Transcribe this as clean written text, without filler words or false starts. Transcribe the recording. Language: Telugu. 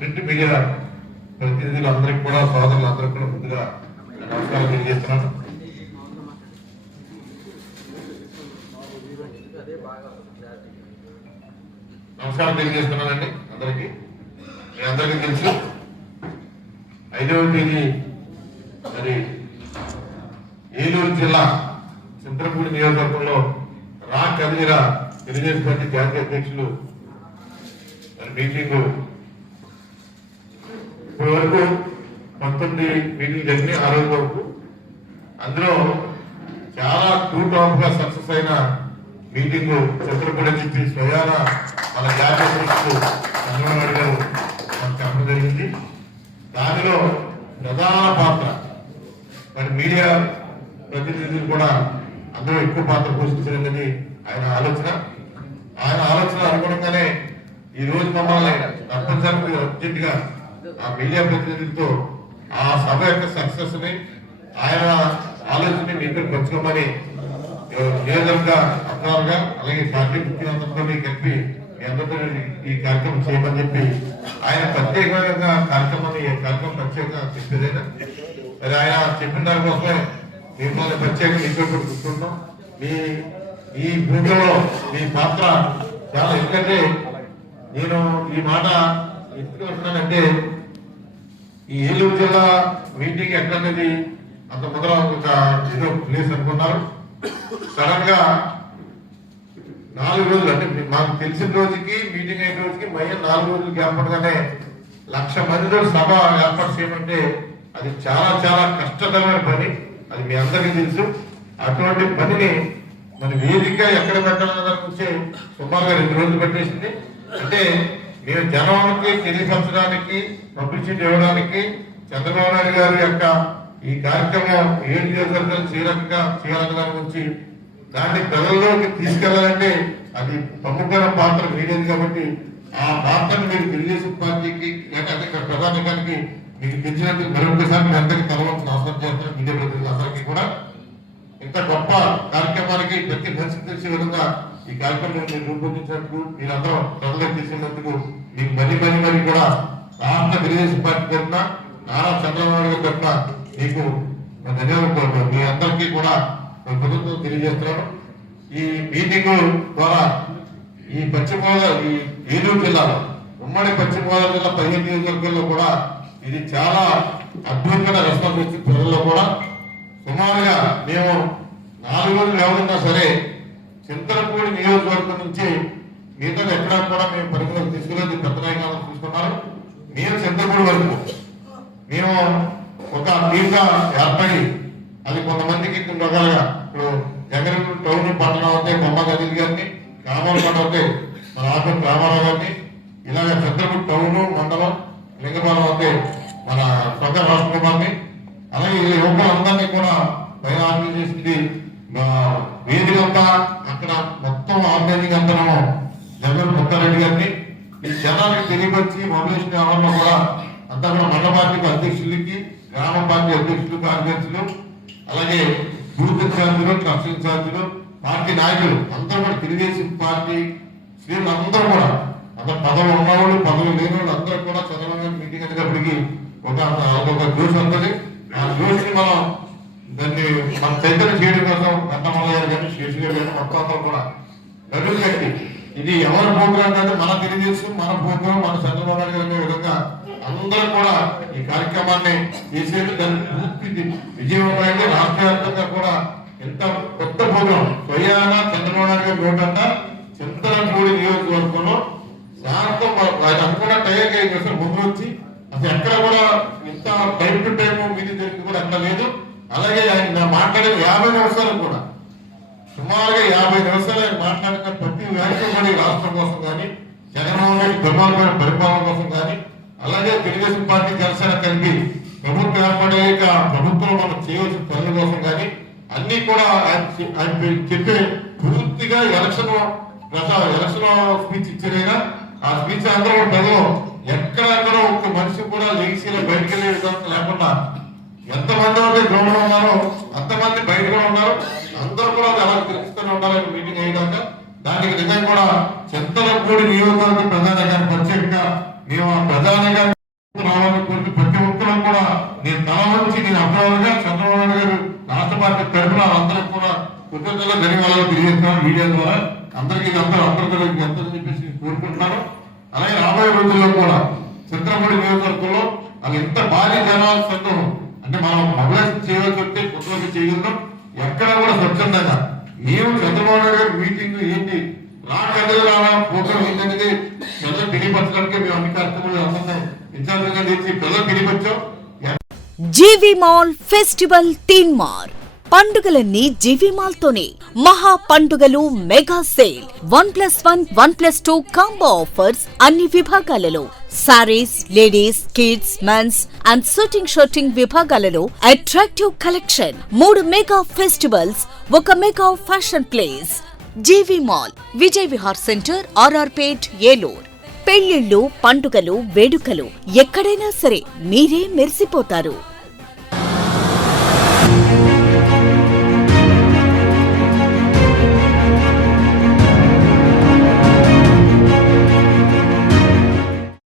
ప్రింట్ మీడియా ప్రతినిధులందరికీ కూడా సోదరులందరికీ కూడా ముందుగా నమస్కారం తెలియజేస్తున్నాను. నమస్కారం తెలియజేస్తున్నానండి అందరికీ. మీ అందరికీ తెలుసు 5వ తేదీ మరి ఏలూరు జిల్లా చింతలపూడి నియోజకవర్గంలో రా కదిరా తెలుగుదేశం పార్టీ జాతీయ అధ్యక్షులు మరి మీటింగ్ ఇప్పటి వరకు 19 మీటింగ్ జరిగినాయి. ఆ రోజు వరకు అందులో చాలా గా సక్సెస్ అయిన మీటింగ్ చింతలపూడి నుంచి స్వయాన మన జాతీయ అధ్యక్షులు చంద్రబాబు గారు మనకు చెప్పడం జరిగింది. దానిలో ప్రధాన పాత్ర మరి మీడియా ప్రతినిధులు కూడా అందరూ ఎక్కువ పాత్ర పోషించారనేది ఆయన ఆలోచన అనుగుణంగానే ఈ రోజు మమ్మల్ని తప్పనిసరిగా అర్జెంట్గా ఆ మీడియా ప్రతినిధులతో ఆ సభ యొక్క సక్సెస్ ని ఆయన ఆలోచన మీకు పంచుకోమని నియోజకవర్గ అధికారులుగా అలాగే పార్టీ ముఖ్యమంత్రితో కలిపి మీ అందరితో ఈ కార్యక్రమం చేయమని చెప్పి ఆయన ప్రత్యేకంగా కార్యక్రమం ప్రత్యేకంగా చెప్పేదైనా మరి ఆయన చెప్పిన దానికోసమే మిమ్మల్ని ప్రత్యేకంగా ఇంట్లో కూర్చుంటున్నాం. ఈ భూమిలో మీ పాత్ర చాలా. ఎందుకంటే నేను ఈ మాట ఎందుకు అంటున్నానంటే ఈ ఏలూరు జిల్లా మీటింగ్ ఎక్కడనేది అంత మొదల ఒక ఏదో ప్లేస్ అనుకున్నారు. సడన్ గా 4 రోజులు అంటే మాకు తెలిసిన రోజుకి మీటింగ్ అయిన రోజుకి 4 రోజులు గ్యాప్ ఉండగానే 1,00,000 మందితో సభ ఏర్పాటు చేయమంటే అది చాలా చాలా కష్టతరమైన పని. అది మీ అందరికీ తెలుసు. అటువంటి పనిని మన వేదిక ఎక్కడ పెట్టాలన్న దాని గురించి సుమారుగా 2 రోజులు పెట్టేసింది. అంటే మేము జనానికి తెలియపరచడానికి పబ్లిసిటీ ఇవ్వడానికి చంద్రబాబు నాయుడు గారి యొక్క ఈ కార్యక్రమం 7 నియోజకవర్గాలు చేయాలన్న దాని గురించి దాన్ని ప్రజల్లోకి తీసుకెళ్లాలంటే అది ప్రముఖమైన పాత్ర మీడియాది. కాబట్టి ఆ పాత్రను మీరు తెలుగుదేశం పార్టీకి లేకపోతే ఇక్కడ ప్రధానికానికి మీకు తెలిసినట్టు మరొకసారి మీ అందరికీ కలవాల్సిన అవసరం చేస్తున్న మీడియా ప్రతినిధులందరికీ కూడా ఇంత గొప్ప కార్యక్రమానికి ప్రతి మనిషికి తెలిసే విధంగా ఈ కార్యక్రమం మీరు రూపొందించినందుకు మీరందరూ ప్రజలకు తెలిసినందుకు మీకు మరీ కూడా రాష్ట్ర తెలుగుదేశం పార్టీ తరఫున నారా చంద్రబాబు నాయుడు తరఫున మీకు ధన్యవాదాలు. మీ అందరికీ కూడా ప్రభుత్వం తెలియజేస్తున్నాను. ఈ మీటింగ్ ద్వారా ఈ పశ్చిమ గోదావరి ఈ ఏలూరు జిల్లాలో ఉమ్మడి పశ్చిమ గోదావరి జిల్లా 15 నియోజకవర్గాల్లో కూడా ఇది చాలా అద్భుతమైన రెస్పాన్స్ వచ్చింది. ప్రజల్లో కూడా సుమారుగా మేము 4 రోజులు ఎవరున్నా సరే చింతలపూడి నియోజకవర్గం నుంచి మిగతా ఎక్కడా కూడా మేము పరిగణలోకి తీసుకునేది పెద్ద నాయకులను తీసుకున్నారు. మేము చింతలపూడి వరకు మేము ఒక టీమ్గా ఏర్పడి అది కొంతమందికి కొన్ని రకాలుగా ఇప్పుడు జగన్ టౌన్ పట్టణం అవుతే బొమ్మ గదిల్ గారిని, గ్రామాల పట్టణం అవుతే మన ఆపేట రామారావు గారిని, ఇలాగ చింతలపూడి టౌన్ మండలం లింగపాలెం అవుతే మన సొంత రాష్ట్ర కుమార్ని, అలాగే ఈ యువకులందరినీ కూడా పైన ఆర్గనైజ్ చేసింది వేదిక అంతా. అక్కడ మొత్తం ఆర్గనైజింగ్ అంతనము జగన్ ముత్తారెడ్డి గారిని ఈ జనానికి తెలియపరిచి మొబిలైజేషన్ వ్యవహారంలో కూడా అంతా కూడా మండల పార్టీ అధ్యక్షులకి, గ్రామ పార్టీ అధ్యక్షులు, కార్యదర్శులు, అలాగే బూత్ ఇన్ఛార్జీలు, ట్రస్ట్ ఇన్ఛార్జీలు, పార్టీ నాయకులు అందరూ కూడా తెలుగుదేశం పార్టీ శ్రేణులు అందరూ కూడా అందరు పదవులు ఉన్నవాళ్ళు పదవులు లేని వాళ్ళు అందరూ కూడా చంద్రబాబు మీటింగ్ అనేటప్పటికి ఒక జోష్ ఉంటుంది. ఆ జోష్ని దాన్ని మనం చైతన్యం చేయడం కోసం గంటమల్ల గారు కానీ శేషు గారు కానీ మొత్తం అందరూ కూడా గడువు కట్టి ఇది ఎవరి ప్రోగ్రాం అంటే మన తెలుగుదేశం మన ప్రోగ్రాం మన చంద్రబాబు నాయుడు గారి విధంగా అందరూ కూడా ఈ కార్యక్రమాన్ని చేసేది దాన్ని పూర్తి విజయవంతమైంది. రాష్ట్ర వ్యాప్తంగా కూడా ఎంత కొత్త ప్రోగ్రాం స్వయాన చంద్రబాబు నాయుడు గారి ఓటంట చింతలపూడి నియోజకవర్గంలో శాంతం ఆయన అనుకున్న టైంకి ముందు వచ్చి అసలు ఎక్కడ కూడా ఇంత టైం టు టైం మీది జరిగింది కూడా ఎక్కడ లేదు. అలాగే ఆయన మాట్లాడిన 50 నిమిషాలు కూడా సుమారుగా 50 నిమిషాలు ఆయన మాట్లాడిన ప్రతి వ్యాఖ్య కూడా రాష్ట్రం కోసం కానీ జగన్మోహన్ రెడ్డి దుర్మార్గమైన పరిపాలన కోసం కానీ అలాగే తెలుగుదేశం పార్టీ జనసేన కలిపి ప్రభుత్వం ఏర్పడేక ప్రభుత్వం మనం చేయవలసిన పనుల కోసం కానీ అన్ని కూడా ఆయన చెప్పే పూర్తిగా ఎలక్షన్ స్పీచ్ ఇచ్చారైనా ఆ స్పీచ్ అందరూ ప్రజలు ఎక్కడెక్కడ ఒక్క మనిషి కూడా లేచి బయటకు వెళ్ళే విధానం లేకుండా ఎంతమంది అయితే గ్రౌండ్ లో ఉన్నారో అంతమంది బయటగా ఉన్నారు. అందరూ కూడా అలా తెలుస్తూనే ఉండాలని మీటింగ్ అయ్యాక దానికి నిజంగా కూడా చింతలపూడి నియోజకవర్గ ప్రధాన ప్రత్యేకంగా మేము ఆ ప్రధానంగా రావాలని కోరి ప్రతి ఒక్కరూ కూడా నేను తల వంచి నేను అభిమానంగా చంద్రబాబు నాయుడు గారు రాష్ట్ర పార్టీ తరఫున అందరూ కూడా కృతజ్ఞతలు ధన్యవాదాలు తెలియజేస్తున్నాను మీడియా ద్వారా. అందరికీ అందరూ చెప్పేసి కోరుకుంటున్నాను. అలాగే రాబోయే రోజుల్లో కూడా చంద్రపూడి నియోజకవర్గంలో అది ఎంత భారీ జనాల సంఘం అంటే మనం మొబైల్ చేయవలసి వస్తే కొత్తగా చేయగలుగుతాం. ఎక్కడ కూడా స్వచ్ఛందంగా మేము చంద్రబాబు నాయుడు గారి మీటింగ్ ఏంటి రావడం ప్రోగ్రాం ఏంటనేది ప్రజలు తెలియపరచడానికి మేము అన్ని కార్యక్రమాలు అందరం ఇన్ఛార్జిగా తెచ్చి ప్రజలు తెలియపరచాం. జీవి మాల్ ఫెస్టివల్ తీన్ మార్ పండుగలన్నీ జీవి మాల్ తోనే. మహా పండుగలు మెగా సేల్ 1+1 1+2 కాంబో ఆఫర్స్ అన్ని విభాగాలలో. Sarees, ladies, kids, mens and suiting విభాగాలలో attractive collection. 3 mega festivals, 1 mega fashion place. GV mall, Vijay Vihar centre, RR Pet, Eluru. పెళ్లిళ్లు, పండుగలు, వేడుకలు ఎక్కడైనా సరే మీరే మెరిసిపోతారు.